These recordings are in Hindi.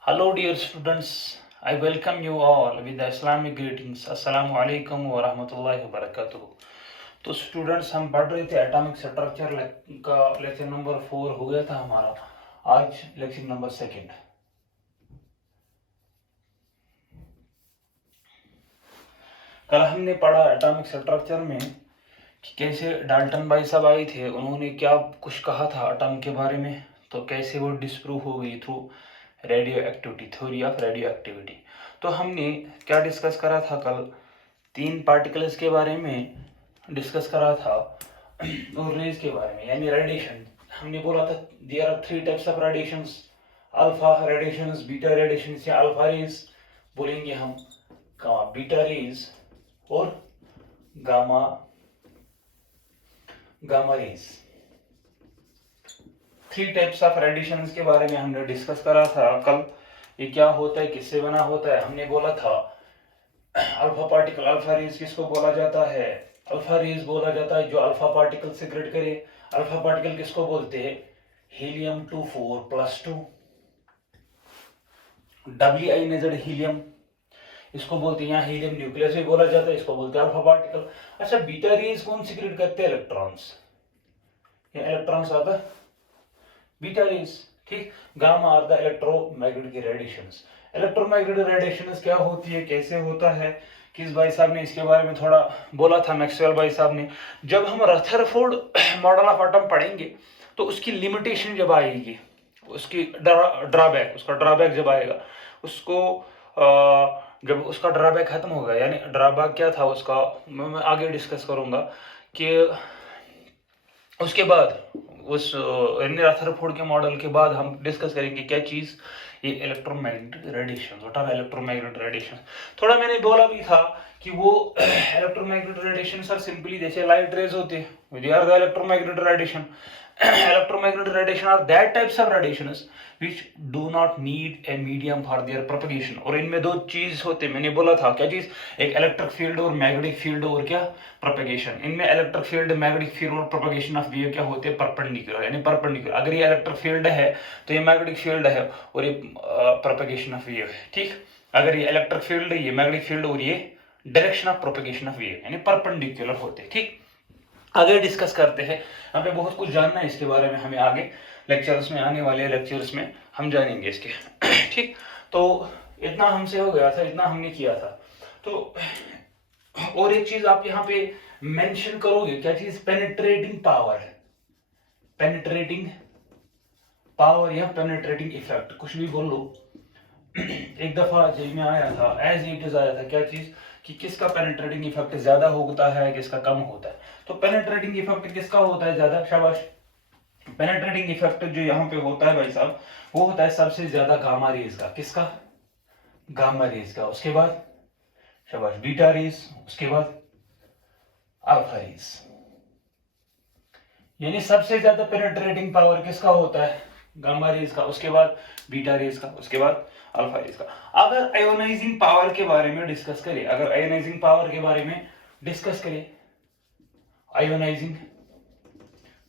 Hello, dear students. I welcome you all with the Islamic greetings. Assalamu alaikum wa rahmatullahi wa barakatuh. तो स्टूडेंट्स हम पढ़ रहे थे एटॉमिक स्ट्रक्चर का लेक्चर नंबर 4 हो गया था हमारा। आज लेक्चर नंबर 2। कल हमने पढ़ा एटॉमिक स्ट्रक्चर में कि कैसे डाल्टन भाई साहब आए थे, उन्होंने क्या कुछ कहा था एटॉम के बारे में, तो कैसे वो डिस्प्रूव हो गई through radio activity, theory of radio activity. तो हमने क्या डिस्कस करा था कल? 3 पार्टिकल्स के बारे में डिस्कस करा था और रेज के बारे में, यानी रेडिएशन। हमने बोला था there are 3 types of radiations, alpha radiations, beta radiations या अल्फा रेज बोलेंगे हम, बीटा रेज और gamma rays. 3 types of radiations के बारे में हमने डिस्कस करा था कल। ये क्या होता है, किससे बना होता है? हमने बोला था अल्फा पार्टिकल, अल्फा रेज किसको बोला जाता है? अल्फा रेज बोला जाता है जो अल्फा पार्टिकल से ग्रेड करे। अल्फा पार्टिकल किसको बोलते हैं? हीलियम 2 4 + 2, डबली आयोनाइज्ड हीलियम, इसको बोलते हैं। यहाँ हीलियम न्यूक्लियस भी बोला जाता है, इसको बोलते हैं अल्फा पार्टिकल। अच्छा, बीटा रेज कौन सीक्रेट करते हैं? इलेक्ट्रॉन्स। ये electrons are the beta rays, ठीक। Gamma are the electromagnetic radiations. Electromagnetic radiations क्या होती है, कैसे होता है? किस भाई साहब ने इसके बारे में थोड़ा बोला था? मैक्सवेल भाई साहब ने। जब हम रदरफोर्ड मॉडल ऑफ एटम पढ़ेंगे तो उसकी लिमिटेशन जब आएगी, उसकी ड्रॉबैक, उसका ड्रॉबैक जब आएगा, उसको जब उसका ड्रॉबैक खत्म होगा, यानी ड्रॉबैक क्या था उसका मैं आगे डिस्कस करूंगा कि उसके बाद उस रदरफोर्ड के मॉडल के बाद हम डिस्कस करेंगे क्या चीज, ये electromagnetic radiation. What are electromagnetic radiation? थोड़ा मैंने बोला भी था कि वो इलेक्ट्रोमैग्नेटिक रेडिएशन सर सिंपली जैसे लाइट रेज होते हैं, they are the electromagnetic radiation. Electromagnetic radiation are that types of radiations which do not need a medium for their propagation। और इनमें 2 चीज होते हैं, मैंने बोला था क्या चीज? एक इलेक्ट्रिक फील्ड और मैग्नेटिक फील्ड, और क्या? प्रोपेगेशन। इनमें इलेक्ट्रिक फील्ड, मैग्नेटिक फील्ड और प्रोपेगेशन ऑफ वेव क्या होते हैं? परपेंडिकुलर, यानी परपेंडिकुलर। अगर ये इलेक्ट्रिक फील्ड है तो ये मैग्नेटिक फील्ड है और ये प्रोपेगेशन ऑफ वेव है, ठीक। अगर ये इलेक्ट्रिक फील्ड, ये मैग्नेटिक फील्ड और ये direction of propagation of wave, यानी परपेंडिकुलर होते हैं, ठीक। आगे डिस्कस करते हैं, हमें बहुत कुछ जानना है इसके बारे में, हमें आगे लेक्चर्स में, आने वाले लेक्चर्स में हम जानेंगे इसके, ठीक। तो इतना हमसे हो गया था, इतना हमने किया था। तो और एक चीज आप यहाँ पे मेंशन करोगे, क्या चीज? Penetrating power. पेनिट्रेटिंग पावर या पेनिट्रेटिंग इफेक्ट, कुछ भी बोल लो। एक दफा जेल में आया था, एज इट इज आया था, क्या चीज कि किसका पेनिट्रेटिंग इफेक्ट ज्यादा होता है, किसका कम होता है। तो पेनिट्रेटिंग इफेक्ट किसका होता है ज्यादा? शाबाश। पेनिट्रेटिंग इफेक्ट जो यहाँ पे होता है भाई साहब, वो होता है सबसे ज्यादा गामा रेज का। किसका? गामा रेज का। उसके बाद शाबाश बीटा रेज, उसके बाद अल्फा रेज। यानी सबसे ज्यादा पेनिट्रेटिंग पावर किसका होता है? गामा रेज का, उसके बाद बीटा रेज का, उसके बाद अल्फा रेज का। अगर आयोनाइजिंग पावर के बारे में डिस्कस करें, अगर आयोनाइजिंग पावर के बारे में डिस्कस करें, आयोनाइजिंग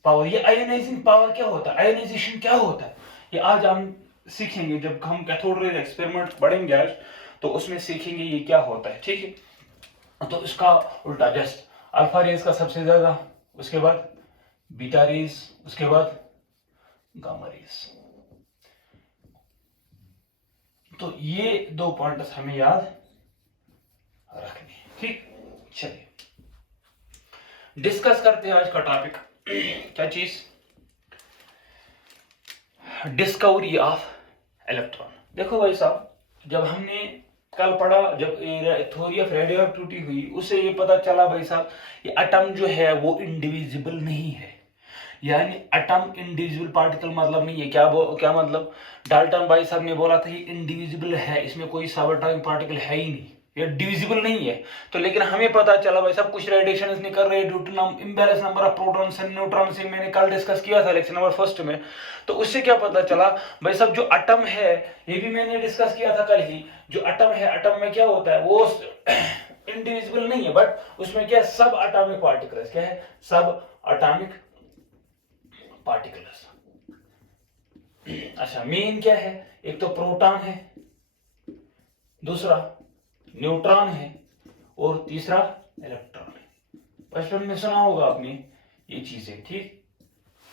पावर, ये आयोनाइजिंग पावर क्या होता है, आयोनाइजेशन क्या होता है, ये आज हम सीखेंगे। जब हम कैथोड रे एक्सपेरिमेंट पढ़ेंगे आज, तो उसमें सीखेंगे ये क्या होता है, ठीक है। तो इसका उल्टा, जस्ट अल्फा रेज का सबसे ज्यादा, उसके बाद बीटा रेज, उसके बाद गामा रेज। तो ये 2 पॉइंट्स हमें याद रखने, ठीक। चलिए डिस्कस करते हैं आज का टॉपिक, क्या चीज? Discovery of electron. देखो भाई साहब, जब हमने कल पढ़ा, जब थ्योरी ऑफ रेडियो एक्टिविटी हुई, उससे ये पता चला भाई साहब, ये एटम जो है वो इंडिविजिबल नहीं है। यानी एटम इंडिविजुअल पार्टिकल मतलब नहीं है। क्या मतलब? डाल्टन भाई साहब ने बोला था ये इंडिविजिबल है, इसमें कोई सब एटॉमिक पार्टिकल है ही नहीं, ये डिविजिबल नहीं है। तो लेकिन हमें पता चला भाई साहब कुछ रेडिएशन निकल रहे due to imbalance number of protons and neutrons, से मैंने कल डिस्कस किया था लेक्चर नंबर 1 में। तो उससे क्या पता चला भाई साहब, जो एटम है, ये भी मैंने डिस्कस किया था कल ही, जो एटम है, एटम में क्या होता है, वो इंडिविजिबल नहीं है, बट उसमें क्या, सब एटॉमिक पार्टिकल्स, क्या है, सब एटॉमिक पार्टिकल्स। अच्छा, मेन क्या है? एक तो प्रोटॉन है, दूसरा न्यूट्रॉन है, और तीसरा इलेक्ट्रॉन है। बचपन में सुना होगा आपने ये चीजें, ठीक?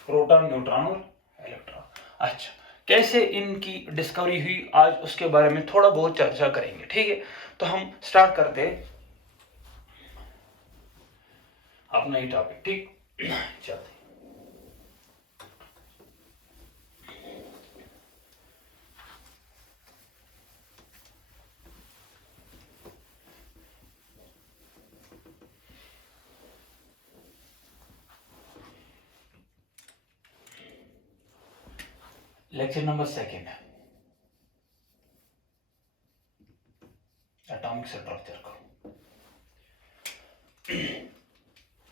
प्रोटॉन, न्यूट्रॉन और इलेक्ट्रॉन। अच्छा, कैसे इनकी डिस्कवरी हुई, आज उसके बारे में थोड़ा बहुत चर्चा करेंगे, ठीक है? तो हम स्टार्ट करते हैं अपना ही टॉपिक, ठीक? चलते। लेक्चर नंबर 2, एटॉमिक स्ट्रक्चर का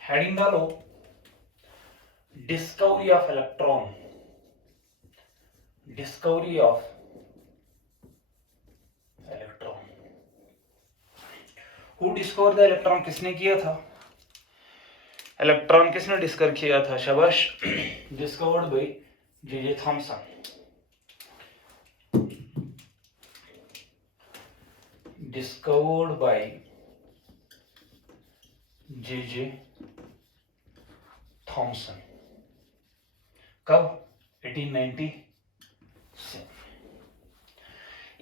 हेडिंग डालो, discovery of electron. Discovery of electron. Who discover the electron? किसने किया था? इलेक्ट्रॉन किसने डिस्कवर किया था? शाबाश, discovered by J Thomson. Discovered by J Thomson. कब? 1897।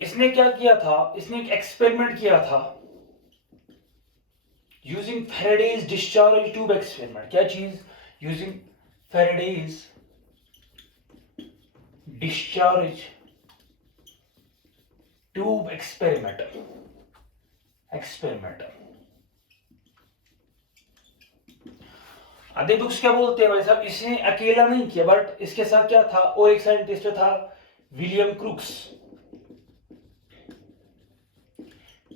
इसने क्या किया था? इसने एक एक्सपेरिमेंट किया था using Faraday's discharge tube experiment. क्या चीज? Using Faraday's discharge tube experiment. आधे बुक्स क्या बोलते हैं भाई साहब, इसने अकेला नहीं किया, बट इसके साथ क्या था? और एक साइंटिस्ट था, William crooks.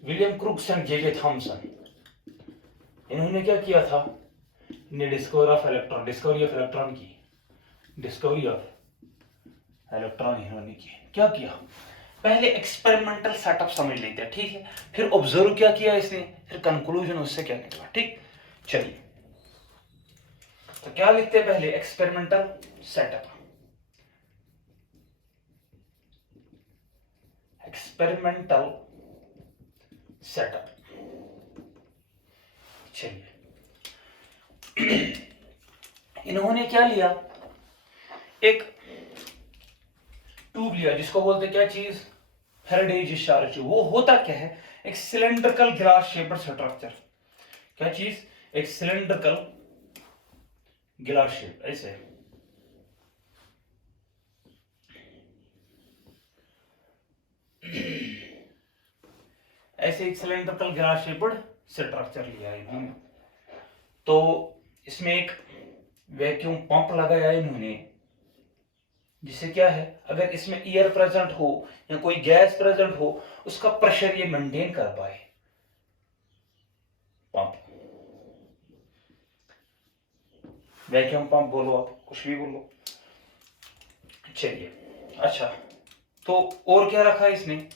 William crooks and J Thomson. इन्होंने क्या किया था? इन्हें डिस्कवरी ऑफ इलेक्ट्रॉन की। डिस्कवरी ऑफ इलेक्ट्रॉन इन्होंने की। क्या किया? पहले एक्सपेरिमेंटल सेटअप समझ लेते हैं, ठीक है? फिर ऑब्जर्व क्या किया इसने, फिर कंक्लूजन उससे क्या निकला, ठीक? चलिए, तो क्या लिखते हैं पहले? Experimental setup. Experimental setup. चलिए, इन्होंने क्या लिया? एक ट्यूब लिया, जिसको बोलते क्या चीज? Faraday's discharge tube. वो होता क्या है? एक सिलेंड्रिकल ग्लास शेप्ड स्ट्रक्चर। क्या चीज? एक सिलेंड्रिकल ग्लास शेप, ऐसे ऐसे एक सिलेंड्रिकल ग्लास शेप्ड स्ट्रक्चर लिया इन्होंने। तो इसमें एक वैक्यूम पंप लगाया इन्होंने, जिससे क्या है, अगर इसमें एयर प्रेजेंट हो या कोई गैस प्रेजेंट हो, उसका प्रेशर ये मेंटेन कर पाए, पंप। वैक्यूम पंप बोलो, आप कुछ भी बोलो। चलिए, अच्छा, तो और क्या रखा इसने?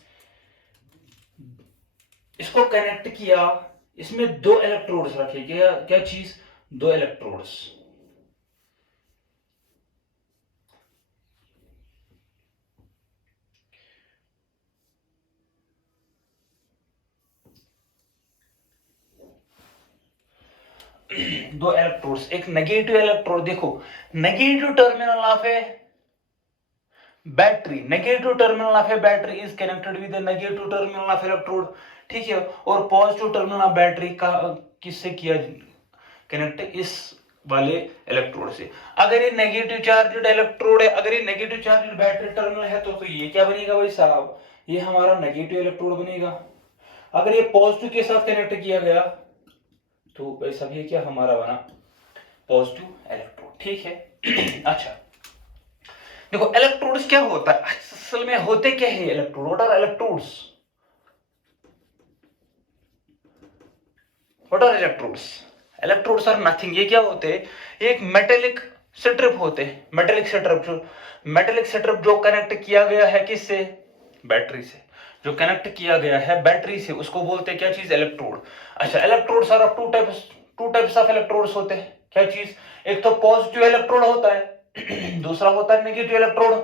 इसको कनेक्ट किया, इसमें 2 इलेक्ट्रोड्स रखे। क्या चीज? 2 इलेक्ट्रोड्स। दो इलेक्ट्रोड्स, एक नेगेटिव इलेक्ट्रोड। देखो, negative terminal of A battery, negative terminal of A battery is connected with the negative terminal of electrode, ठीक है? और पॉजिटिव टर्मिनल ऑफ बैटरी का किससे किया कनेक्ट? इस वाले इलेक्ट्रोड से। अगर ये नेगेटिव चार्जड इलेक्ट्रोड है, अगर ये नेगेटिव चार्जड बैटरी टर्मिनल है, तो ये क्या बनेगा भाई साहब? ये हमारा नेगेटिव इलेक्ट्रोड बनेगा। अगर ये पॉजिटिव के साथ कनेक्ट किया गया, तो भाई साहब ये क्या हमारा बना? पॉजिटिव इलेक्ट्रोड, ठीक है? अच्छा, देखो, इलेक्ट्रोड्स क्या होता है असल में? होते क्या है electrode? What are electrodes? What are electrodes? Electrodes are nothing. ये क्या होते हैं? एक मेटेलिक स्ट्रिप होते हैं। मेटेलिक स्ट्रिप जो कनेक्ट किया गया है किससे? बैटरी से। जो कनेक्ट किया गया है बैटरी से, उसको बोलते हैं क्या चीज? इलेक्ट्रोड। अच्छा, electrodes are of two types of electrodes होते हैं। क्या चीज? एक तो पॉजिटिव इलेक्ट्रोड होता है, दूसरा होता है नेगेटिव इलेक्ट्रोड।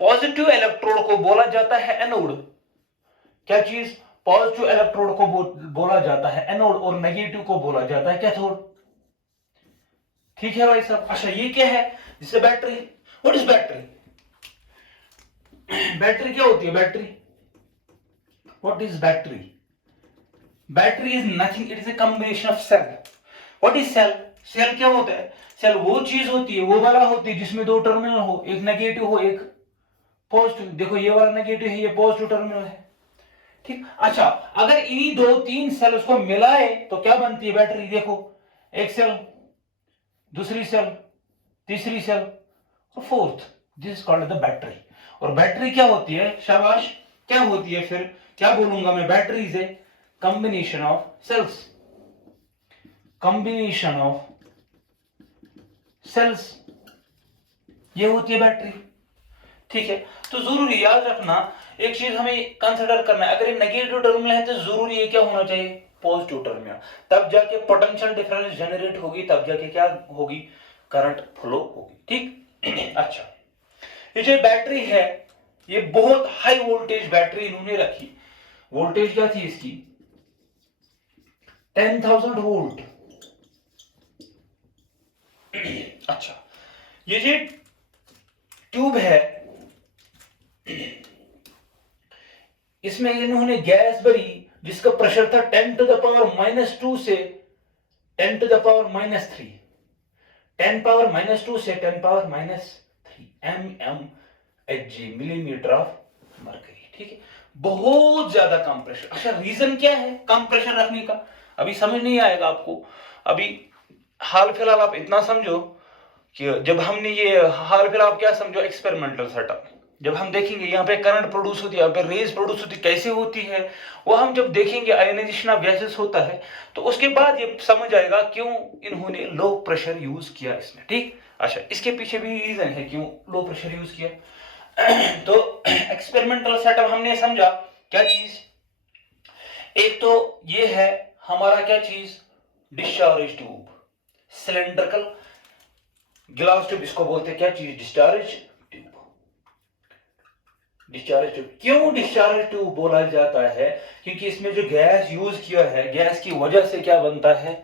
पॉजिटिव इलेक्ट्रोड को बोला जाता है एनोड। क्या चीज? पॉजिटिव इलेक्ट्रोड को बोला जाता है एनोड और नेगेटिव को बोला जाता है कैथोड। ठीक है भाई साहब। अच्छा ये क्या है? जिससे battery. What is battery? Battery क्या होती है? Battery, what is battery? Battery is nothing, it is a combination of cell. What is cell? Cell क्या होता है? सेल वो चीज होती है, वो वाला होती है जिसमें दो टर्मिनल हो, एक नेगेटिव हो एक पॉजिटिव। देखो ये वाला नेगेटिव है, ये पॉजिटिव टर्मिनल है। ठीक। अच्छा अगर इन्हीं दो तीन सेल उसको मिलाए तो क्या बनती है बैटरी? देखो एक सेल, दूसरी सेल, तीसरी सेल और fourth, this is called the battery. और बैटरी क्या होती है? शाबाश, क्या होती है फिर? क्या बोलूंगा मैं? Battery is a combination of cells, combination of cells, ये होती है बैटरी। ठीक है। तो जरूरी याद रखना एक चीज हमें कंसिडर करना है, अगर ये नेगेटिव टर्मिनल है तो जरूरी है क्या होना चाहिए? Positive terminal. तब जाके पोटेंशियल डिफरेंस जनरेट होगी, तब जाके क्या होगी? करंट फ्लो होगी। ठीक। अच्छा ये जो बैटरी है ये बहुत हाई वोल्टेज बैटरी इन्होंने रखी। वोल्टेज क्या थी इसकी? 10,000 वोल्ट। अच्छा ये जो ट्यूब है इसमें इन्होंने गैस भरी जिसका प्रेशर था 10⁻⁻2 से 10⁻⁻3, 10⁻⁻2 से 10⁻⁻3 mmHg, मिलीमीटर ऑफ मरकरी। ठीक है, बहुत ज्यादा कम प्रेशर। अच्छा रीजन क्या है कम प्रेशर रखने का? अभी समझ नहीं आएगा आपको। अभी हाल फिलहाल आप इतना समझो कि जब हमने ये हाल फिलहाल आप क्या समझो एक्सपेरिमेंटल सेटअप, जब हम देखेंगे यहाँ पे करंट प्रोड्यूस होती है, यहाँ पे रेज प्रोड्यूस होती है, कैसे होती है वो हम जब देखेंगे, आयोनाइजेशन ऑफ गैसेस होता है, तो उसके बाद ये समझ आएगा क्यों इन्होंने लो प्रेशर यूज किया इसमें। ठीक। अच्छा इसके पीछे भी रीजन है क्यों लो प्रेशर यूज किया। तो एक्सपेरिमेंटल सेटअप हमने समझा क्या चीज? एक तो ये है हमारा क्या चीज? Discharge tube, cylindrical glass tube, इसको बोलते हैं क्या चीज? Discharge tube. डिस्चार्ज ट्यूब क्यों डिस्चार्ज ट्यूब बोला जाता है? क्योंकि इसमें जो गैस यूज किया है, गैस की वजह से क्या बनता है?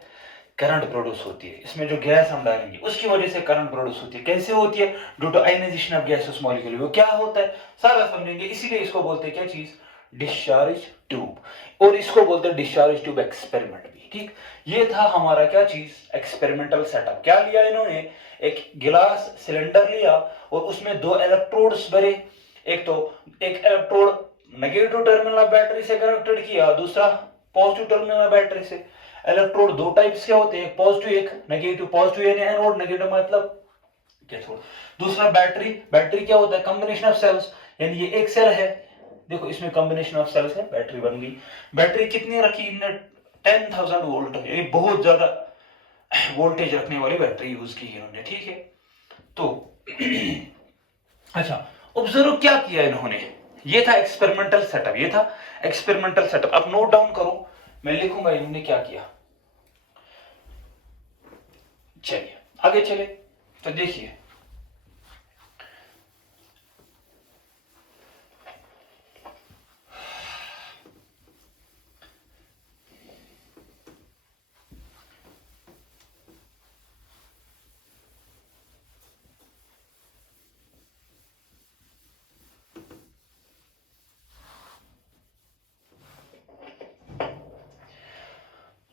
करंट प्रोड्यूस होती है। इसमें जो गैस हम डालेंगे उसकी वजह से करंट प्रोड्यूस होती है। कैसे होती है? Due to ionisation of gases molecule. वो क्या होता है सारा समझेंगे, इसीलिए इसको बोलते हैं क्या चीज? Discharge tube. और इसको बोलते हैं डिस्चार्ज ट्यूब एक्सपेरिमेंट भी। ठीक। ये था हमारा क्या चीज? Experimental setup. क्या लिया इन्होंने? एक गिलास सिलेंडर लिया और उसमें दो इलेक्ट्रोड्स भरे। एक तो एक electrode negative terminal of battery से कनेक्टेड किया, दूसरा पॉजिटिव टर्मिनल ऑफ बैटरी से। इलेक्ट्रोड दो टाइप्स के होते हैं, पॉजिटिव एक नेगेटिव। पॉजिटिव यानी एनोड, नेगेटिव मतलब कैथोड। दूसरा बैटरी, बैटरी क्या होता है? कॉम्बिनेशन ऑफ सेल्स, यानी ये एक सेल है, देखो इसमें कॉम्बिनेशन ऑफ सेल्स है, बैटरी बन गई। बैटरी कितनी रखी इन्होंने? 10,000 वोल्ट, ये बहुत ज्यादा वोल्टेज रखने वाली बैटरी यूज की इन्होंने। ठीक है। तो अच्छा ऑब्जर्व क्या किया इन्होंने? ये था एक्सपेरिमेंटल सेटअप, ये था एक्सपेरिमेंटल सेटअप। अब नोट डाउन करो, मैं लिखूंगा इन्होंने क्या किया। चलिए आगे चले तो देखिए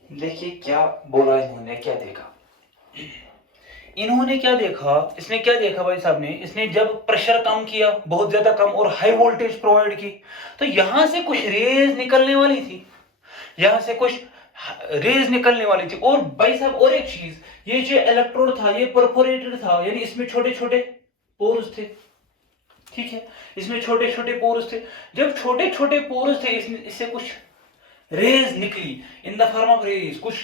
देखिए क्या बोला इन्होंने, क्या देखा इन्होंने? क्या देखा इसने? क्या देखा भाई साहब ने? इसने जब प्रेशर कम किया, बहुत ज्यादा कम, और हाई वोल्टेज प्रोवाइड की, तो यहां से कुछ रेज निकलने वाली थी, यहां से कुछ रेज निकलने वाली थी। और भाई साहब और एक चीज, ये जो इलेक्ट्रोड था ये परफोरेटेड था, यानी इसमें छोटे छोटे पोर्स थे। ठीक है, इसमें छोटे छोटे पोर्स थे। जब छोटे छोटे पोर्स थे इससे कुछ रेज निकली in the form of rays. कुछ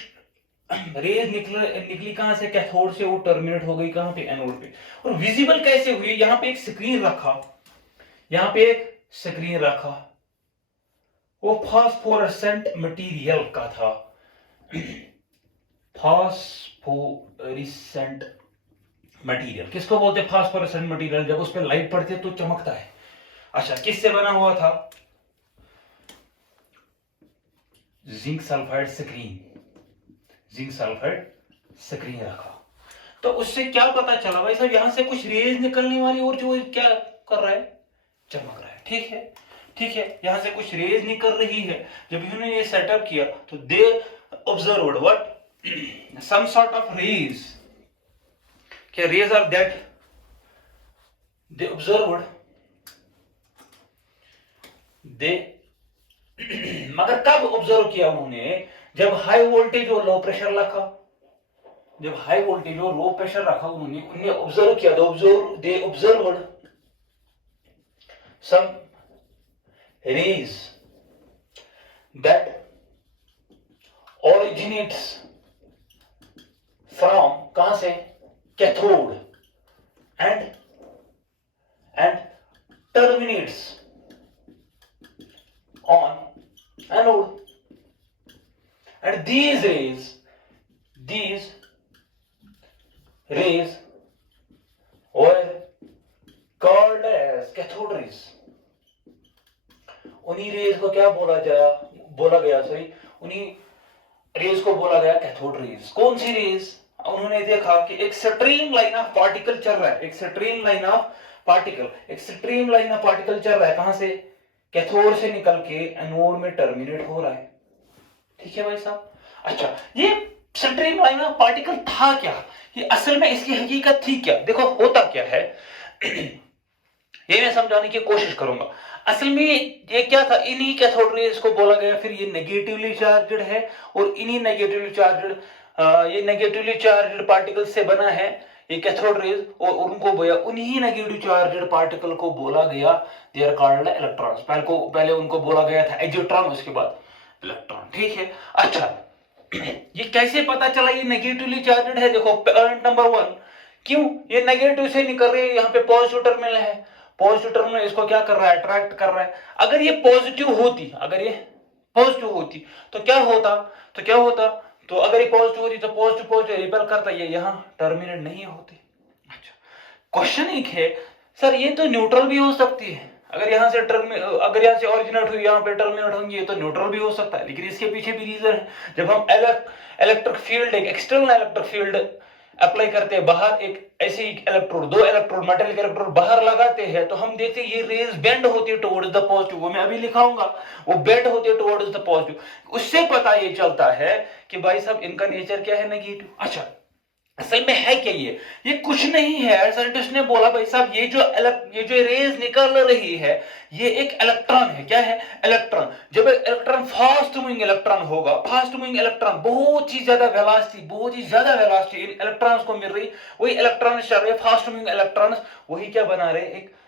रेज निकली कहां से? कैथोड से, वो टर्मिनेट हो गई कहां पे? एनोड पे। और विजिबल कैसे हुई? यहां पे एक स्क्रीन रखा, यहां पे एक स्क्रीन रखा, वो फास्फोरेसेंट मटेरियल का था, फास्फोरेसेंट मटेरियल। किसको बोलते हैं फास्फोरेसेंट मटेरियल? जब उस पर लाइट पड़ती है तो चमकता है। अच्छा, किससे बना हुआ था? Zinc sulphide screen, zinc sulphide screen रखा। तो उससे क्या पता चला भाई साहब, यहां से कुछ रेज निकलने वाली और जो क्या कर रहा है, चमक रहा है। ठीक है, ठीक है, यहां से कुछ रेज निकल रही है। जब इन्होंने ये सेटअप किया तो they observed what, some sort of rays. क्या rays are that they observed, they मगर कब ऑब्जर्व किया उन्होंने? जब हाई वोल्टेज और लो प्रेशर रखा, जब हाई वोल्टेज और लो प्रेशर रखा उन्होंने ऑब्जर्व किया। They observed some rays that originates from, कहां से? Cathode, and terminates on anode, and these rays were called as cathode rays। उन्हीं रेज को क्या बोला गया सॉरी, उन्हीं रेज को बोला गया कैथोड रेज। कौन सी रेज? उन्होंने देखा कि एक स्ट्रीम लाइन ऑफ पार्टिकल चल रहा है, एक स्ट्रीम लाइन ऑफ पार्टिकल चल रहा है। कहां से? कैथोड से निकल के एनोड में टर्मिनेट हो रहा है। ठीक है भाई साहब। अच्छा, ये स्ट्रीम लाइन ऑफ पार्टिकल था क्या? ये असल में इसकी हकीकत थी क्या? देखो होता क्या है ये मैं समझाने की कोशिश करूंगा। असल में ये क्या था, इन्हीं कैथोड रेज को बोला गया, फिर ये नेगेटिवली चार्जड है और इन्हीं नेगेटिवली चार्जड पार्टिकल से बना है ये कैथोड रेज, और उनको उन्हीं नेगेटिव चार्जड पार्टिकल को बोला गया दे आर कॉल्ड इलेक्ट्रॉन्स। पहले उनको बोला गया था एजिट्रॉन, उसके बाद इलेक्ट्रॉन। ठीक है। अच्छा, ये कैसे पता चला ये नेगेटिवली चार्जड है? देखो पॉइंट नंबर 1, क्यों ये नेगेटिव से निकल रही है, यहाँ पे पॉजिटिव टर्मिनल है, पॉजिटिव टर्मिनल इसको क्या कर रहा है? अट्रैक्ट कर रहा है। अगर ये पॉजिटिव होती तो क्या होता? तो अगर ये पॉजिटिव होती तो पॉजिटिव रिपेल करता, ये यहाँ टर्मिनेट नहीं होती। अच्छा, क्वेश्चन एक है सर, ये तो न्यूट्रल भी हो सकती है। अगर यहाँ से ओरिजिनेट हुई, यहाँ पे टर्मिनेट होंगी, ये तो न्यूट्रल भी हो सकता है। लेकिन इसके पीछे भी रीजन है। जब हम इलेक्ट्रिक फील्ड, एक एक्सटर्नल इलेक्ट्रिक फील्ड अप्लाई करते हैं बाहर, एक ऐसे इलेक्ट्रोड, 2 इलेक्ट्रोड, मेटल के इलेक्ट्रोड बाहर लगाते हैं, तो हम देखते हैं ये रेज बेंड होती है टुवर्ड्स द पॉजिटिव। वो मैं अभी लिखाऊंगा, वो बेंड होती है टुवर्ड्स द पॉजिटिव। उससे पता ये चलता है कि भाई साहब इनका नेचर क्या है? नेगेटिव। अच्छा, असल में है क्या ये कुछ नहीं है। साइंटिस्ट ने बोला भाई साहब ये जो रेज निकल रही है ये एक इलेक्ट्रॉन है। क्या है? इलेक्ट्रॉन। जब इलेक्ट्रॉन फास्ट मूविंग इलेक्ट्रॉन होगा, फास्ट मूविंग इलेक्ट्रॉन, बहुत ही ज्यादा वेलोसिटी इन इलेक्ट्रॉन्स को मिल रही, वही इलेक्ट्रॉन चल रहे, फास्ट मूविंग इलेक्ट्रॉन्स, वही क्या बना रहे?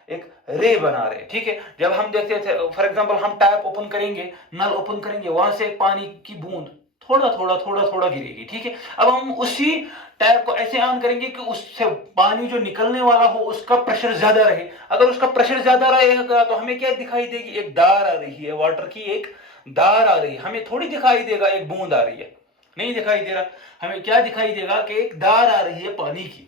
एक रे बना रहे। ठीक है। जब हम देखते थे, फॉर एग्जांपल हम टैप ओपन करेंगे, नल ओपन करेंगे, वहां से पानी की बूंद थोड़ा गिरेगी। ठीक है। अब हम उसी टैप को ऐसे ऑन करेंगे कि उससे पानी जो निकलने वाला हो उसका प्रेशर ज्यादा रहे। अगर उसका प्रेशर ज्यादा रहेगा तो हमें क्या दिखाई देगी? एक धार आ रही है, वाटर की एक धार आ रही है। हमें थोड़ी दिखाई देगा एक बूंद आ रही है, नहीं दिखाई दे रहा। हमें क्या दिखाई देगा? कि एक धार आ रही है पानी की।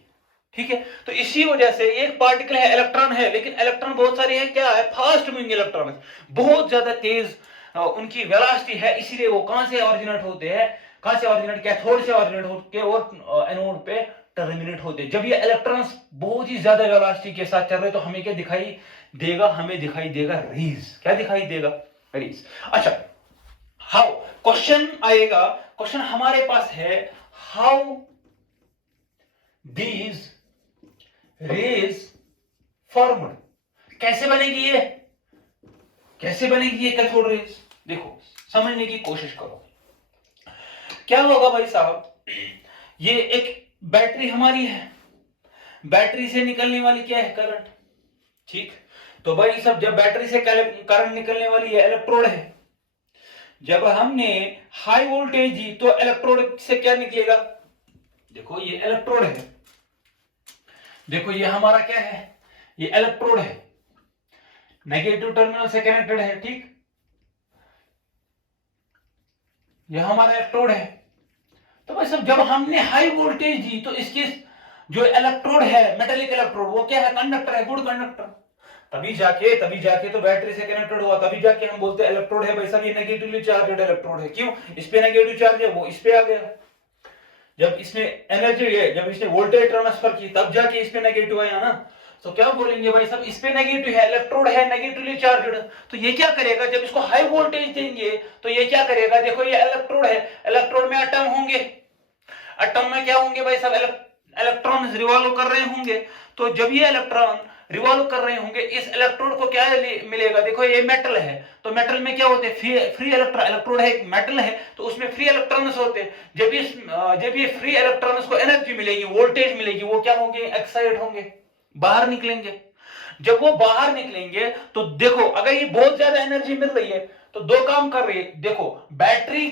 ठीक है। तो इसी वजह से एक पार्टिकल है, इलेक्ट्रॉन है, लेकिन इलेक्ट्रॉन बहुत सारे हैं। क्या है? फास्ट मूविंग इलेक्ट्रॉन, बहुत ज्यादा तेज उनकी वेलोसिटी है, इसीलिए वो कहां से ऑरिजिनेट होते हैं? कैथोड से ऑरिजिनेट होते हैं और एनोड पे टर्मिनेट होते हैं। जब ये इलेक्ट्रॉन्स बहुत ही ज्यादा वेलोसिटी के साथ चल रहे तो हमें क्या दिखाई देगा? हमें दिखाई देगा रेज। क्या दिखाई देगा? रेज। अच्छा, हाउ, क्वेश्चन आएगा, क्वेश्चन हमारे पास है, हाउ दीज रेज फॉर्मड। कैसे बनेगी ये कैथोड रेज? देखो समझने की कोशिश करो। क्या होगा भाई साहब, ये एक बैटरी हमारी है, बैटरी से निकलने वाली क्या है? करंट। ठीक। तो भाई साहब जब बैटरी से करंट निकलने वाली है, इलेक्ट्रोड है। जब हमने हाई वोल्टेज दी तो इलेक्ट्रोड से क्या निकलेगा? देखो ये इलेक्ट्रोड है, देखो ये हमारा क्या है? ये इलेक्ट्रोड है, नेगेटिव टर्मिनल से कनेक्टेड है। ठीक, यह हमारा इलेक्ट्रोड है। तो भाई साहब जब हमने हाई वोल्टेज दी तो इसके जो इलेक्ट्रोड है मेटेलिक इलेक्ट्रोड वो क्या है, कंडक्टर है, गुड कंडक्टर। तभी जाके तो बैटरी से कनेक्टेड हुआ, तभी जाके हम बोलते हैं इलेक्ट्रोड है भाई साहब, ये नेगेटिवली चार्जड इलेक्ट्रोड है। क्यों, इस पे नेगेटिव चार्ज है, वो इस पे आ गया। जब इसने एनर्जी है, जब इसने वोल्टेज ट्रांसफर की तब जाके इस पे नेगेटिव आया ना। तो क्या बोलेंगे भाई साहब, इस पे नेगेटिव है, इलेक्ट्रोड है नेगेटिवली चार्जड, तो ये क्या करेगा, जब इसको हाई वोल्टेज देंगे तो ये क्या करेगा, देखो ये इलेक्ट्रोड है, इलेक्ट्रोड में एटम होंगे, एटम में क्या होंगे भाई साहब, इलेक्ट्रॉन रिवॉल्व कर रहे होंगे। तो जब ये इलेक्ट्रॉन रिवॉल्व कर रहे होंगे, इस इलेक्ट्रोड को क्या मिलेगा, देखो ये मेटल है, तो मेटल में क्या होते हैं, फ्री इलेक्ट्रॉन, इलेक्ट्रोड है मेटल है तो उसमें फ्री इलेक्ट्रॉन्स होते हैं। जब ये फ्री इलेक्ट्रॉन्स को एनर्जी मिलेगी, वोल्टेज मिलेगी, वो क्या होंगे, एक्साइट होंगे, बाहर निकलेंगे। जब वो बाहर निकलेंगे तो देखो, अगर ये बहुत ज्यादा एनर्जी मिल रही है तो दो काम कर रही है, देखो बैटरी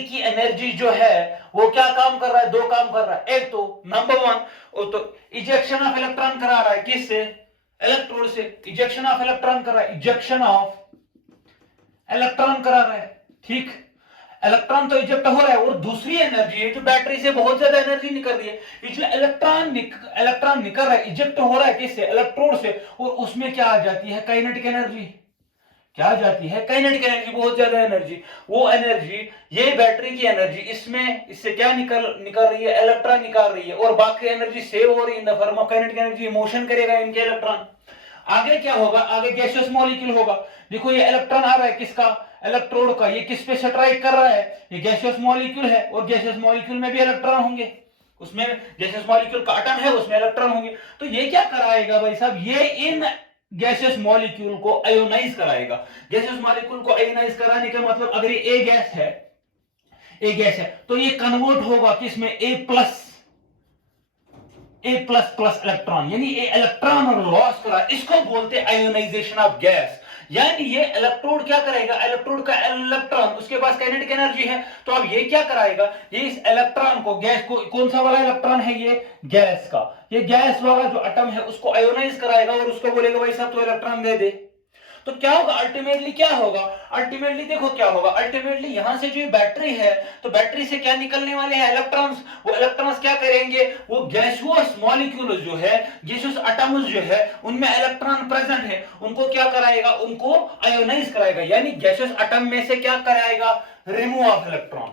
की एनर्जी जो है वो क्या काम कर रहा है, दो काम कर रहा है। एक तो नंबर वन, तो इजेक्शन ऑफ इलेक्ट्रॉन करा रहा है, किससे, इलेक्ट्रोड से, इजेक्शन ऑफ इलेक्ट्रॉन कर रहा है, इजेक्शन ऑफ इलेक्ट्रॉन करा रहा है, ठीक, इलेक्ट्रॉन तो इजेक्ट हो रहा है। और दूसरी एनर्जी है जो बैटरी से बहुत ज्यादा एनर्जी निकल रही है, इसलिए इलेक्ट्रॉन निकल रहा है, इजेक्ट हो रहा है किससे, इलेक्ट्रोड से, और उसमें क्या आ जाती है, काइनेटिक एनर्जी, क्या जाती है, काइनेटिक एनर्जी, बहुत ज्यादा एनर्जी। वो एनर्जी, ये बैटरी की एनर्जी, इससे क्या निकल रही है, इलेक्ट्रॉन निकाल रही है, और बाकी एनर्जी सेव हो रही है इन the form of kinetic energy, motion करेगा इनके इलेक्ट्रॉन। आगे क्या होगा, आगे गैसियस मॉलिक्यूल होगा। देखो ये इलेक्ट्रॉन आ रहा है किसका, इलेक्ट्रोड का, ये किस पे स्ट्राइक कर रहा है, ये गैसियस मॉलिक्यूल है, और गैसियस मॉलिक्यूल में भी इलेक्ट्रॉन होंगे, उसमें गैसियस मॉलिक्यूल का एटम है, उसमें इलेक्ट्रॉन होंगे। तो ये क्या कराएगा भाई साहब, ये इन गैसियस मॉलिक्यूल को आयोनाइज कराएगा। गैसियस मॉलिक्यूल को आयोनाइज कराने का मतलब, अगर ये ए गैस है तो ये कन्वर्ट होगा किसमें, ए प्लस प्लस इलेक्ट्रॉन, यानी ये इलेक्ट्रॉन और लॉस करा, इसको बोलते हैं आयोनाइजेशन ऑफ गैस। यानी ये इलेक्ट्रोड क्या करेगा, इलेक्ट्रोड का इलेक्ट्रॉन, उसके पास काइनेटिक एनर्जी है, तो अब ये क्या कराएगा, ये इस इलेक्ट्रॉन को, गैस को, कौन सा वाला इलेक्ट्रॉन है ये, गैस का, ये गैस वाला जो एटम है उसको आयोनाइज कराएगा, और उसको बोलेगा भाई साहब तो इलेक्ट्रॉन दे दे। तो क्या होगा, अल्टीमेटली क्या होगा, अल्टीमेटली देखो क्या होगा, अल्टीमेटली यहां से जो बैटरी है, तो बैटरी से क्या निकलने वाले हैं, इलेक्ट्रॉन्स। वो इलेक्ट्रॉन्स क्या करेंगे, वो गैसियस मॉलिक्यूल जो है, गैसियस एटम्स जो है, उनमें इलेक्ट्रॉन प्रेजेंट है, उनको क्या कराएगा, उनको आयोनाइज कराएगा, यानी गैसियस एटम में से क्या कराएगा, रिमूव ऑफ इलेक्ट्रॉन।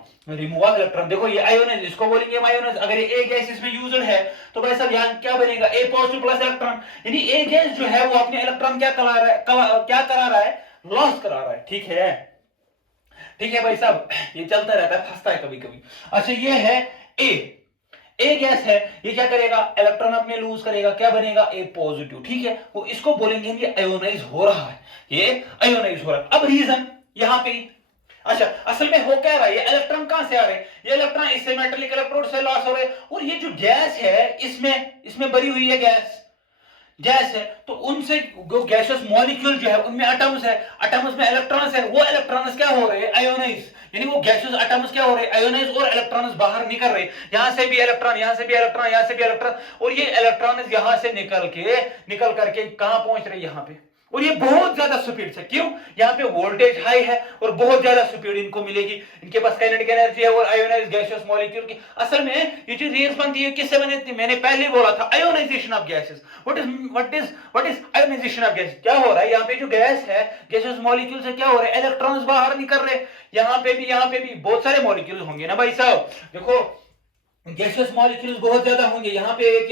देखो ये आयोनाइज, इसको बोलेंगे आयोनाइज। अगर ये ए गैस इसमें यूज्ड है तो भाई साहब यहां क्या बनेगा, ए पॉजिटिव प्लस इलेक्ट्रॉन, यानी ए गैस जो है वो अपने इलेक्ट्रॉन क्या करा रहा है, लॉस करा रहा है। ठीक है भाई साहब, ये चलता रहता है, फंसता है कभी कभी। अच्छा ये है ए गैस है, ये क्या करेगा, इलेक्ट्रॉन अपने लूज करेगा, क्या बनेगा, ए पॉजिटिव, ठीक है, वो इसको बोलेंगे हम ये आयोनाइज हो रहा है, ये आयोनाइज हो रहा है। अब रीजन यहां पे, अच्छा असल में हो क्या रहा है, ये इलेक्ट्रॉन कहां से आ रहे हैं, ये इलेक्ट्रॉन इससे मेटेलिक इलेक्ट्रोड से लॉस हो रहे हैं, और ये जो गैस है इसमें भरी हुई है, गैस है, तो उनसे जो गैसियस मॉलिक्यूल जो है उनमें एटम्स है, एटम्स में इलेक्ट्रॉन्स है, वो इलेक्ट्रॉन्स क्या हो रहे हैं, आयोनाइज, यानी वो गैसियस एटम्स क्या हो रहे हैं, आयोनाइज, और इलेक्ट्रॉन्स बाहर निकल रहे हैं, यहां से भी इलेक्ट्रॉन, यहां से भी इलेक्ट्रॉन, यहां से भी इलेक्ट्रॉन, और ये इलेक्ट्रॉन्स यहां से निकल करके कहां पहुंच रहे हैं, यहां पे, और ये बहुत ज्यादा स्पीड से, क्यों, यहाँ पे वोल्टेज हाई है और बहुत ज्यादा स्पीड इनको मिलेगी, इनके पास काइनेटिक एनर्जी है, और आयोनाइज गैसियस मॉलिक्यूल की, असल में ये जो रेयर्स बनती है किससे बनी थी, मैंने पहले बोला था, ionisation of gases. What is ionisation of gas, क्या हो रहा है, यहाँ पे जो गैस है, गैसियस मॉलिक्यूल से क्या हो रहा है, इलेक्ट्रॉन्स बाहर निकल रहे, यहाँ पे भी बहुत सारे मॉलिक्यूल होंगे ना भाई साहब, देखो गैसियस मॉलिक्यूल्स बहुत ज्यादा होंगे, यहाँ पे एक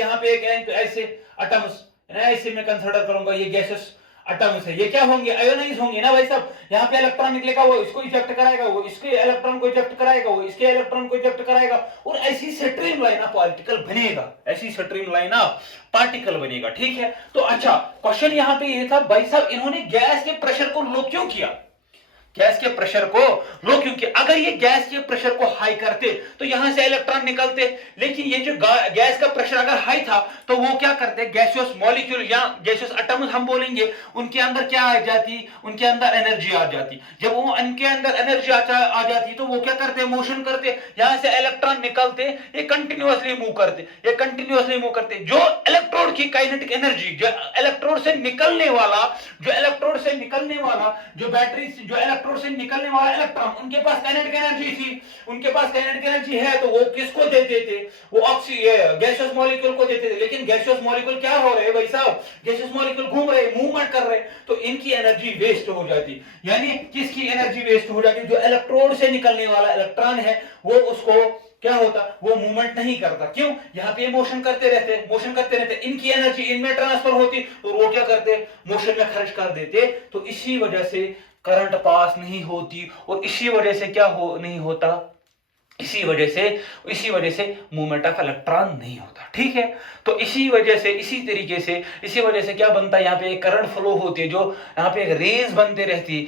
ऐसे एटम्स, ऐसे मैं कंसीडर करूंगा, ये गैसियस एटम्स है, ये क्या होंगे, आयोनाइज होंगे ना भाई साहब, यहाँ पे इलेक्ट्रॉन निकलेगा, वो इसको इजेक्ट कराएगा, वो इसके इलेक्ट्रॉन को इजेक्ट कराएगा, वो इसके इलेक्ट्रॉन को इजेक्ट कराएगा, और ऐसी स्ट्रीमलाइन ऑफ पार्टिकल बनेगा, ऐसी स्ट्रीमलाइन ऑफ पार्टिकल बनेगा, ठीक है। तो अच्छा क्वेश्चन यहाँ पे ये था भाई साहब, इन्होंने गैस के प्रेशर को लो क्यों किया, गैस के प्रेशर को लो, क्योंकि अगर ये गैस के प्रेशर को हाई करते तो यहां से इलेक्ट्रॉन निकलते, लेकिन ये जो गैस का प्रेशर अगर हाई था तो वो क्या करते, गैसियस मॉलिक्यूल या गैसियस एटम्स हम बोलेंगे, उनके अंदर क्या आ जाती, उनके अंदर एनर्जी आ जाती, जब वो उनके अंदर एनर्जी आ जाती तो वो क्या करते, मोशन करते, यहां से इलेक्ट्रॉन निकलते, ये कंटिन्यूअसली मूव करते, जो इलेक्ट्रोड की काइनेटिक एनर्जी, जो इलेक्ट्रोड से निकलने वाला जो बैटरी, जो इलेक्ट्रोड से निकलने वाला इलेक्ट्रॉन, उनके पास काइनेटिक एनर्जी थी, उनके पास काइनेटिक एनर्जी है, तो वो किसको देते थे? वो गैसियस मॉलिक्यूल को देते थे। लेकिन गैसियस मॉलिक्यूल क्या हो रहे हैं भाई साहब? गैसियस मॉलिक्यूल घूम रहे, मूवमेंट कर रहे, तो इनकी एनर्जी वेस्ट हो जाती। यानी किसकी एनर्जी वेस्ट हो जाती? जो इलेक्ट्रोड से निकलने वाला इलेक्ट्रॉन है वो उसको क्या होता? वो मूवमेंट नहीं करता। क्यों? यहाँ पे मोशन करते रहते, इनकी एनर्जी इनमें ट्रांसफर होती, तो वो क्या करते? मोशन में खर्च कर देते। तो इसी वजह से करंट पास नहीं होती, और इसी वजह से क्या नहीं होता? इसी वजह से मूवमेंट ऑफ इलेक्ट्रॉन नहीं होता। ठीक है, तो इसी वजह से क्या बनता है? यहाँ पे एक करंट फ्लो होती है, जो यहाँ पे एक रेज बनते रहती है।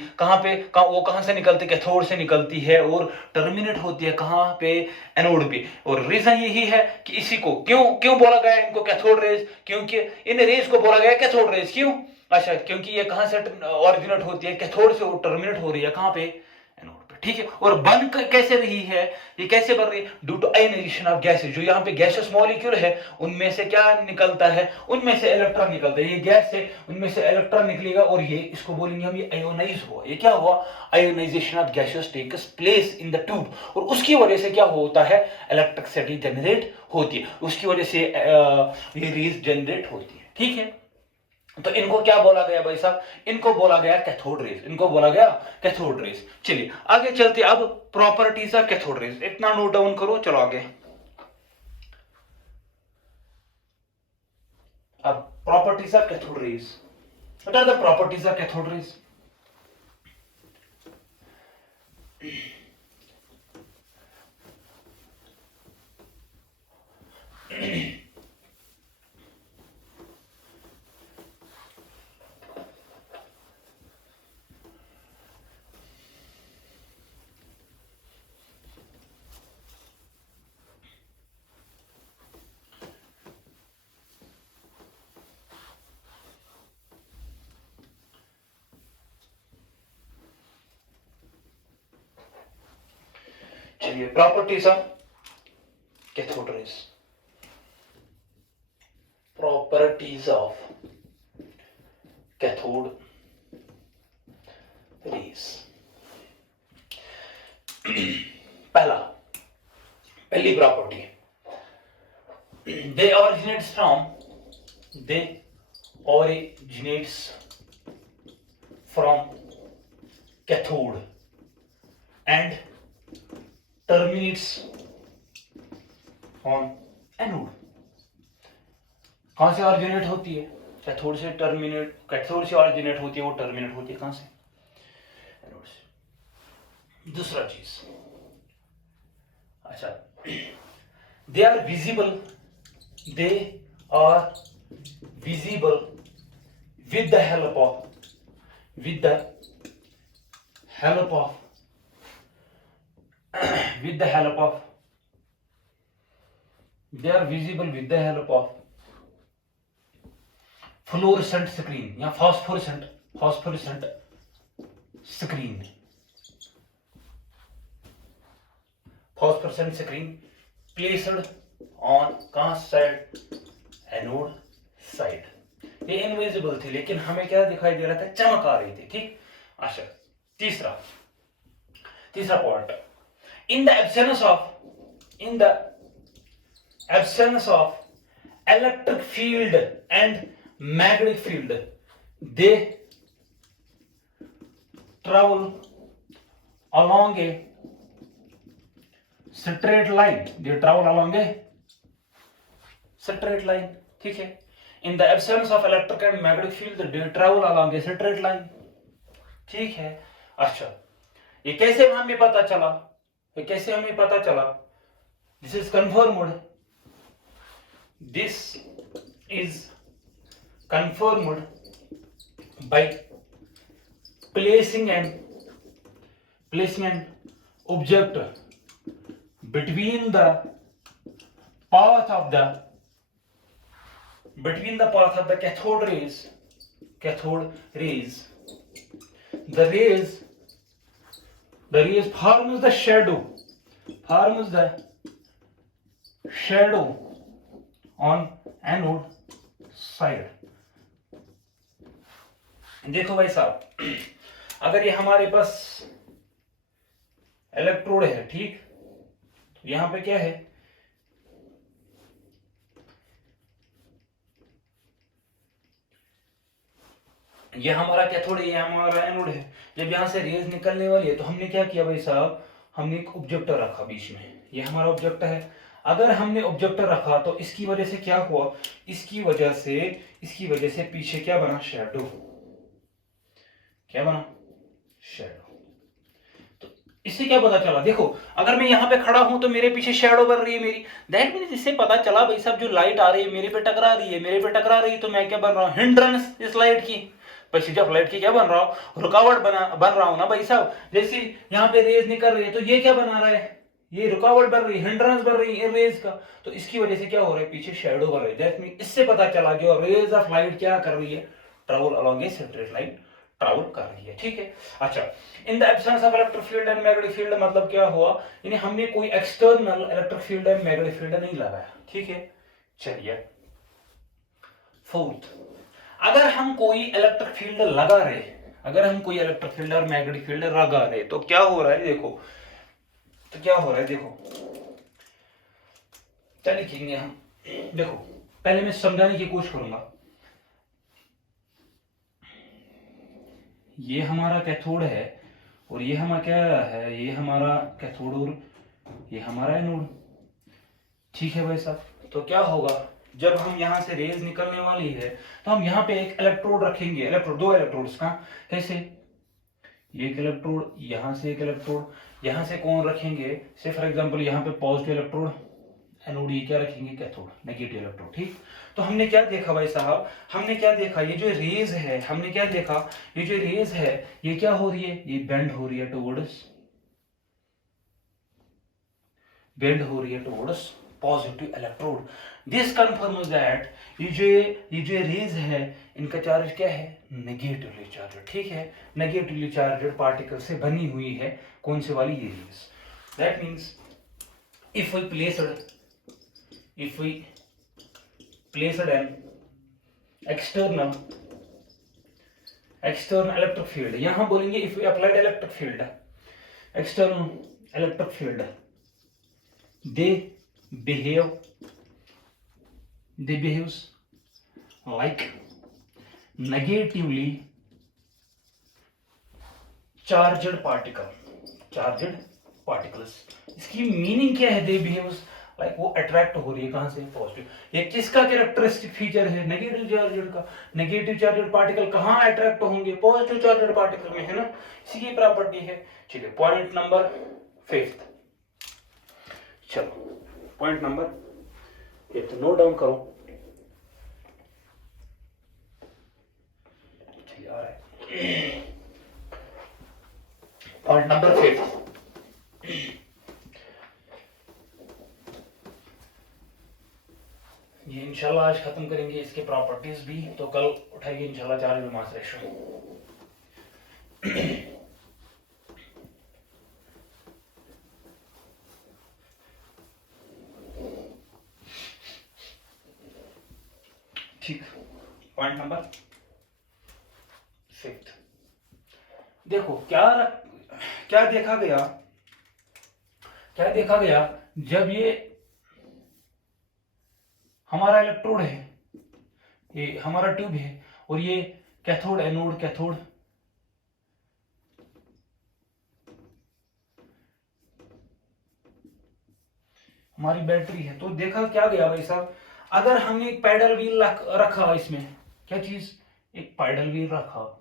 वो कहां से निकलती? कैथोड से निकलती है, और टर्मिनेट होती है कहां पे? एनोड पे। और रीजन यही है कि इसी को क्यों बोला गया इनको कैथोड रेज? क्योंकि इन रेज को बोला गया कैथोड रेज। क्यों? अच्छा, क्योंकि ये कहां से ऑरिजिनेट होती है? कैथोड से, वो टर्मिनेट हो रही है कहां पे? एनोड पे। ठीक है, और बन कैसे रही है? ये कैसे बन रही है? Due to ionisation of gases. जो यहाँ पे गैसेस मॉलिक्यूल है, उनमें से क्या निकलता है? उनमें से इलेक्ट्रॉन निकलता है। ये गैस है, उनमें से इलेक्ट्रॉन निकलेगा, और ये इसको बोलेंगे हम, ये आयोनाइज हुआ। ये क्या हुआ? Ionisation of gases takes place in the tube, और उसकी वजह से क्या होता है? इलेक्ट्रिसिटी जनरेट होती है, उसकी वजह से ये रेज जनरेट होती है। ठीक है, तो इनको क्या बोला गया भाई साहब? इनको बोला गया कैथोड रेज। चलिए आगे चलते, अब प्रॉपर्टीज ऑफ कैथोड रेज इतना नोट डाउन करो। चलो आगे, अब properties of cathode rays. What are the properties of cathode rays? चलिए, properties of cathode rays. Properties of cathode rays. पहली property, they originates from cathode and terminates on anode। कहां से ऑरिजिनेट होती है? कैथोड से ऑरिजिनेट होती है, वो टर्मिनेट होती है कहां से? एनोड से। दूसरा चीज, अच्छा, they are visible with the help of with the help of they are visible with the help of fluorescent screen या phosphorescent screen placed on कहां साइड? Anode side. ये इनविजिबल थी, लेकिन हमें क्या दिखाई दे रहा था? चमक आ रही थी। ठीक, अच्छा, तीसरा point, in the absence of electric field and magnetic field, they travel along a straight line। ठीक है, in the absence of electric and magnetic field they travel along a straight line। ठीक है, अच्छा, ये कैसे हमें पता चला? This is confirmed by placing an object between the path of the cathode rays. The rays forms the shadow on anode side। देखो भाई साहब, अगर ये हमारे पास इलेक्ट्रोड है, ठीक, तो यहां पे क्या है, ये हमारा कैथोड है, ये हमारा एनोड है। जब यहां से रेज निकलने वाली है तो हमने क्या किया भाई साहब, हमने एक ऑब्जेक्टर रखा बीच में, ये हमारा ऑब्जेक्टर है। अगर हमने ऑब्जेक्टर रखा तो इसकी वजह से क्या हुआ, इसकी वजह से पीछे क्या बना, शैडो, क्या बना, शैडो। तो इससे क्या पता चला, देखो अगर मैं यहाँ पे खड़ा हूं तो मेरे पीछे शैडो बन रही है मेरी, दैट मीन्स इससे पता चला भाई साहब जो लाइट आ रही है मेरे पे टकरा रही है, तो मैं क्या बन रहा हूँ, हिंड्रेंस इस लाइट की। पीछे जब लाइट की क्या बन रहा हूँ, रुकावट बन रहा हूँ ना भाई साहब। जैसे यहाँ पे रेज निकल रही है तो ये क्या बना रहा है, ये रुकावट बन रही है, हिंड्रेंस बन रही है रेज का। तो इसकी वजह से क्या हो रहा है, पीछे शैडो बन रही है। दैट मीन इससे पता चला जो रेज ऑफ लाइट क्या कर रही है, travel along a straight line travel कर रही है, ठीक है। अच्छा, in the absence of electric field and magnetic field मतलब क्या हुआ, यानी हमने कोई external electric field and magnetic field नहीं लगाया, ठीक है। चलिए फोर्थ, अगर हम कोई इलेक्ट्रिक फील्ड लगा रहे, अगर हम कोई इलेक्ट्रिक फील्ड और मैग्नेटिक फील्ड लगा रहे तो क्या हो रहा है, देखो तो क्या हो रहा है, देखो क्या लिखेंगे हम, देखो पहले मैं समझाने की कोशिश करूंगा। ये हमारा कैथोड है और ये हमारा क्या है, ये हमारा कैथोड और ये हमारा एनोड, ठीक है भाई साहब। तो क्या होगा, जब हम यहां से रेज निकलने वाली है तो हम यहाँ पे एक इलेक्ट्रोड रखेंगे, इलेक्ट्रोड, दो इलेक्ट्रोड्स का, कैसे, ये एक इलेक्ट्रोड, यहां से एक इलेक्ट्रोड, यहां से कौन रखेंगे, से फॉर एग्जांपल यहाँ पे पॉजिटिव इलेक्ट्रोड, एनोड, ये क्या रखेंगे, कैथोड, नेगेटिव इलेक्ट्रोड, ठीक। तो हमने क्या देखा भाई साहब, हमने क्या देखा, ये जो रेज है, हमने क्या देखा, ये जो रेज है ये क्या हो रही है, ये बेंड हो रही है towards, positive electrode. This confirms that ये जो रेज है इनका चार्ज क्या है, नेगेटिवली चार्ज, ठीक है। नेगेटिवली चार्ज पार्टिकल से बनी हुई है कौन से वाली, ये rays. That means if we placed an external electric field, यहां बोलेंगे if we applied electric field, external electric field, they behaves like negatively charged particles। इसकी मीनिंग क्या है, दे बिहेव्स लाइक, वो अट्रैक्ट हो रही है कहां से, पॉजिटिव। ये किसका कैरेक्टरिस्टिक फीचर है, नेगेटिव चार्जड का। नेगेटिव चार्जड पार्टिकल कहां अट्रैक्ट होंगे, पॉजिटिव चार्जड पार्टिकल में, है ना, इसी की प्रॉपर्टी है। चलिए पॉइंट नंबर 5, चलो पॉइंट नंबर 5 नोट डाउन करो। चलिए आ रहा है पॉइंट नंबर 5, ये इंशाल्लाह आज खत्म करेंगे इसके प्रॉपर्टीज भी, तो कल उठाएंगे इंशाल्लाह चार्ज मास रेशो। ठीक, पॉइंट नंबर 5, देखो क्या देखा गया, जब ये हमारा इलेक्ट्रोड है, ये हमारा ट्यूब है, और ये कैथोड, एनोड, कैथोड, हमारी बैटरी है। तो देखा क्या गया भाई साहब, अगर हमने एक पैडल व्हील रखा इसमें, क्या चीज, एक पैडल व्हील रखा,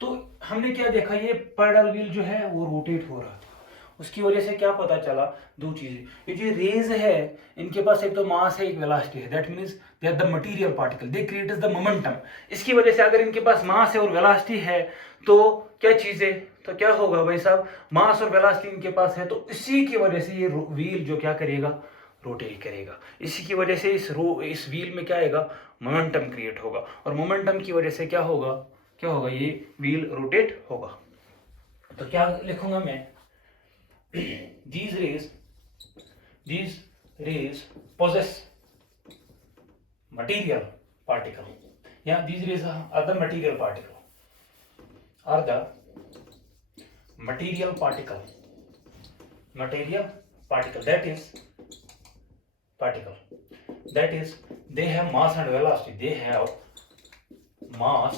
तो हमने क्या देखा, ये पैडल व्हील जो है वो रोटेट हो रहा था। उसकी वजह से क्या पता चला, दो चीजें, ये जो रेज है इनके पास एक तो मास है, एक वेलोसिटी है, that means they are the material particle, they create the momentum. इसकी वजह से अगर इनके पास मास है और वेलोसिटी है तो क्या चीज है, तो क्या होगा भाई साहब, मास और वेलोसिटी इनके पास है, तो इसी की वजह से ये व्हील जो क्या करेगा, रोटेट करेगा। इसी की वजह से इस व्हील में क्या आएगा, मोमेंटम क्रिएट होगा, और मोमेंटम की वजह से क्या होगा, ये व्हील रोटेट होगा। तो क्या लिखूंगा मैं, these rays possess material particle, Yeah, these rays are the material particle. Are the material particle. Material particle. That is particle. That is, they have mass and velocity. They have mass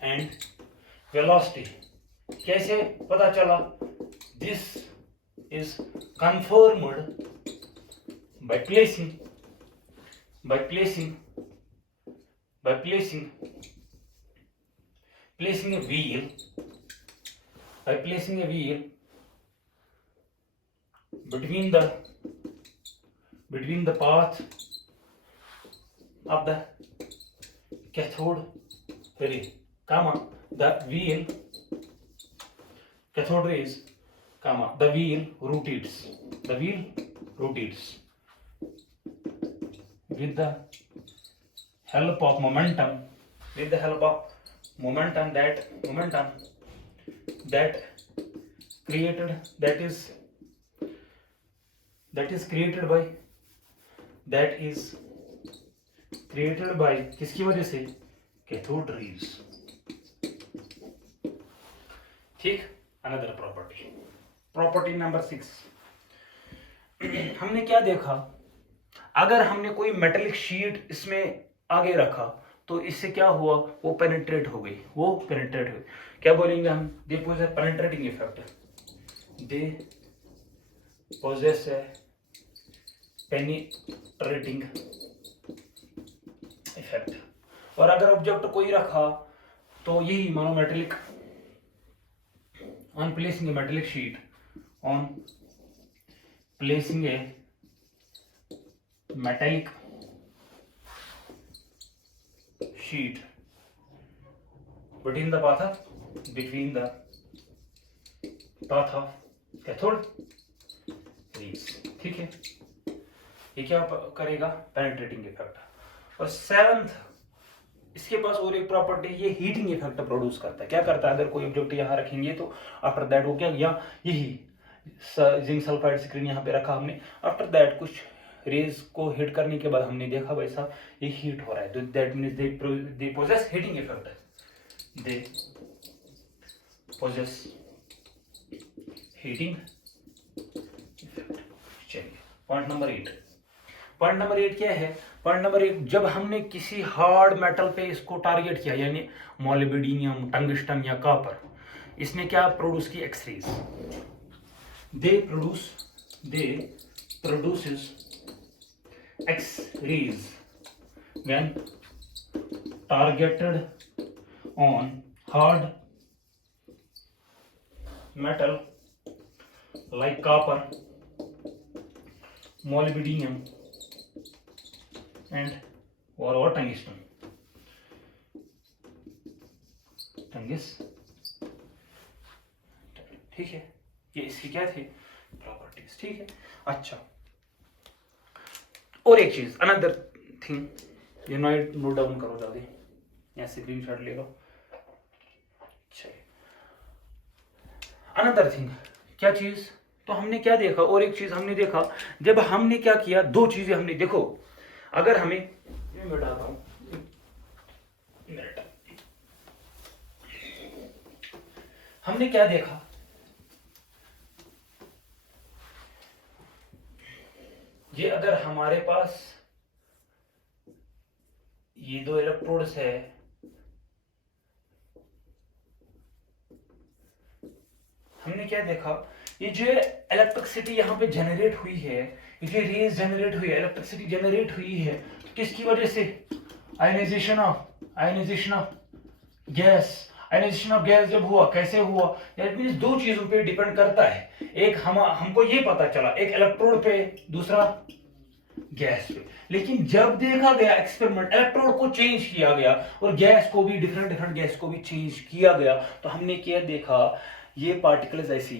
and velocity. कैसे पता चला? This is confirmed by placing a wheel, between the path of the cathode ray, comma, the wheel cathode rays, comma, the wheel rotates with the help of momentum, that is created by किसकी वजह से? Cathode rays. ठीक. Another property number 6. हमने क्या देखा? अगर हमने कोई मेटेलिक शीट इसमें आगे रखा तो इससे क्या हुआ? वो पेनिट्रेट हो गई. क्या बोलेंगे हम? They possess penetrating effect. They possess penetrating effect. और अगर ऑब्जेक्ट कोई रखा तो यही मानो metallic, on placing a metallic sheet between the path of cathode rays. ठीक है, ये क्या करेगा? Penetrating effect. और 7th, इसके पास और एक प्रॉपर्टी, ये हीटिंग इफेक्ट प्रोड्यूस करता है. क्या करता है? अगर कोई ऑब्जेक्ट यहाँ रखेंगे तो आफ्टर दैट वो क्या, या यही जिंक सल्फाइड स्क्रीन यहाँ पे रखा हमने, आफ्टर दैट कुछ रेज को हिट करने के बाद हमने देखा भाई साहब ये हीट हो रहा है. That means they possess heating effect. They possess heating effect. चलिए पॉइंट नंबर 8 क्या है? पॉइंट नंबर 8, जब हमने किसी हार्ड मेटल पे इसको टारगेट किया, यानी मोलिब्डेनियम, टंगस्टन या कॉपर, इसने क्या प्रोड्यूस की? X-rays. They produces X-rays when targeted on hard metal like copper, molybdenum and or tungsten. ठीक है, ये इसकी क्या थी? प्रॉपर्टीज. ठीक है. अच्छा, और एक चीज, अनदर थिंग, ये नोट डाउन करो जल्दी, यहाँ स्क्रीनशॉट ले लो. अनदर थिंग, क्या चीज? तो हमने क्या देखा? और एक चीज हमने देखा, जब हमने क्या किया, 2 चीजें हमने देखो. अगर हमें, मैं बताता हूं, हमने क्या देखा? ये अगर हमारे पास ये 2 इलेक्ट्रोड्स है, हमने क्या देखा? ये जो इलेक्ट्रिसिटी यहाँ पे जनरेट हुई है, ये जो रेज जनरेट हुई है, इलेक्ट्रिसिटी जनरेट हुई है, किसकी वजह से? आयनाइजेशन ऑफ गैस जब हुआ, कैसे हुआ? दैट मींस 2 चीजों पे डिपेंड करता है. एक हमको ये पता चला, एक इलेक्ट्रोड पे, दूसरा गैस पे. लेकिन जब देखा गया एक्सपेरिमेंट, इलेक्ट्रोड को चेंज किया गया और गैस को भी, डिफरेंट गैस को भी चेंज किया गया, तो हमने क्या देखा? ये पार्टिकल्स ऐसे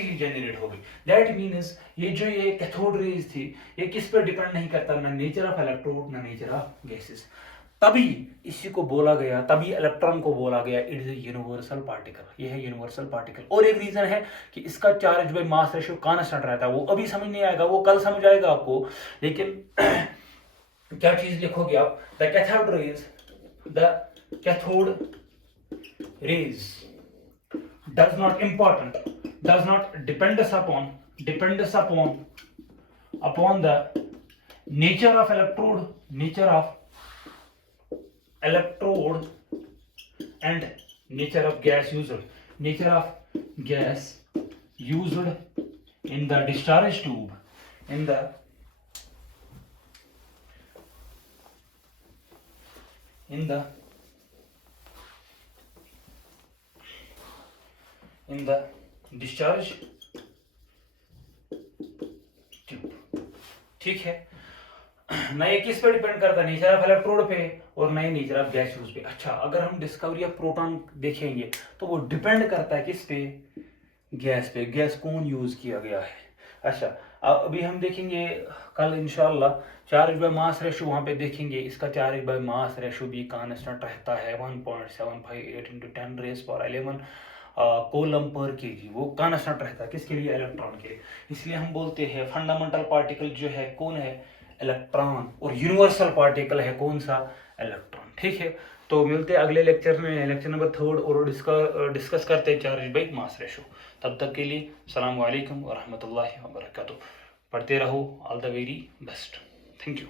ही जनरेट हो गई. दैट मीन्स ये जो ये कैथोड रेज थी, ये किस पर डिपेंड नहीं करता? ना नेचर ऑफ इलेक्ट्रोड, ना नेचर ऑफ गैसेस. तभी इसी को बोला गया, तभी इलेक्ट्रॉन को बोला गया it is a universal particle. ये है यूनिवर्सल पार्टिकल. और एक रीजन है कि इसका charge by mass ratio constant रहता है. वो अभी समझ नहीं आएगा, वो कल समझ आएगा आपको. लेकिन क्या चीज लिखोगे आप? The cathode rays the cathode rays does not depends upon the nature of electrode and nature of gas used in the discharge tube in the discharge tube. ठीक है ना, ये किस पे डिपेंड करता है, नेचर ऑफ इलेक्ट्रोड पे और नए नेचर ऑफ गैस यूज पे। अच्छा, अगर हम डिस्कवरी ऑफ प्रोटॉन देखेंगे तो वो डिपेंड करता है किस पे, गैस पे, गैस कौन यूज किया गया है। अच्छा, अभी हम देखेंगे कल इंशाल्लाह चार्ज बाय मास रेशो, वहाँ पे देखेंगे इसका चार्ज बाय मास रेशो भी कांस्टेंट रहता है 1.758 × 10⁻11 कोलम पर केजी, वो कांस्टेंट रहता है किसके लिए, इलेक्ट्रॉन के लिए। इसलिए हम बोलते हैं फंडामेंटल पार्टिकल जो है कौन है, इलेक्ट्रॉन, और यूनिवर्सल पार्टिकल है कौन सा, इलेक्ट्रॉन। ठीक है, तो मिलते हैं अगले लेक्चर में, लेक्चर नंबर 3 और डिस्कस करते हैं चार्ज बाय मास रेशो। तब तक के लिए अस्सलाम वालेकुम व रहमतुल्लाहि व बरकातुहू। पढ़ते रहो, all the very best, thank you.